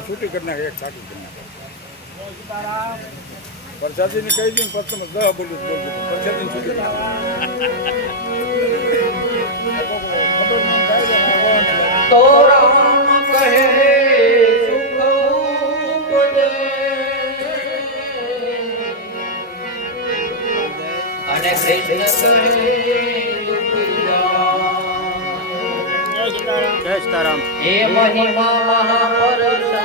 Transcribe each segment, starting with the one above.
છૂટી કરી નાખે એક સાટી કરી નાખે પ્રસાદીને કહી દઉં પછી તમે 10 બોલું પ્રસાદીને છૂટી તો રામ કહે અને કૃષ્ણ કહે જય સીતારામ એ મહિમા મહાપ્રસાદનો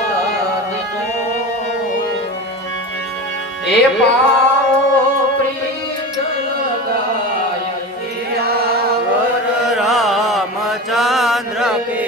એ પાઓ પ્રિય ગાય રામચંદ્ર કે